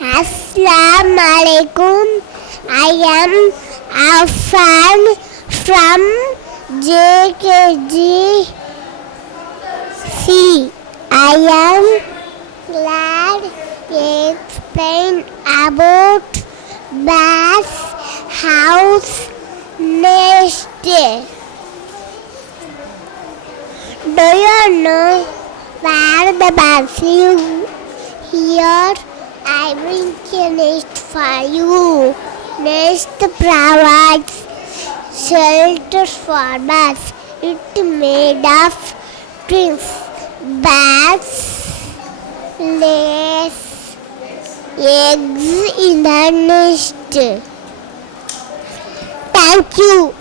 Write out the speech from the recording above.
Assalamu alaikum. I am Affan from JKGC. I am glad to explain about bath house nest. Do you know where the bath live? Here I bring a nest for you. Nest provides shelter for bats. It made of twigs. Bats lays eggs in the nest. Thank you.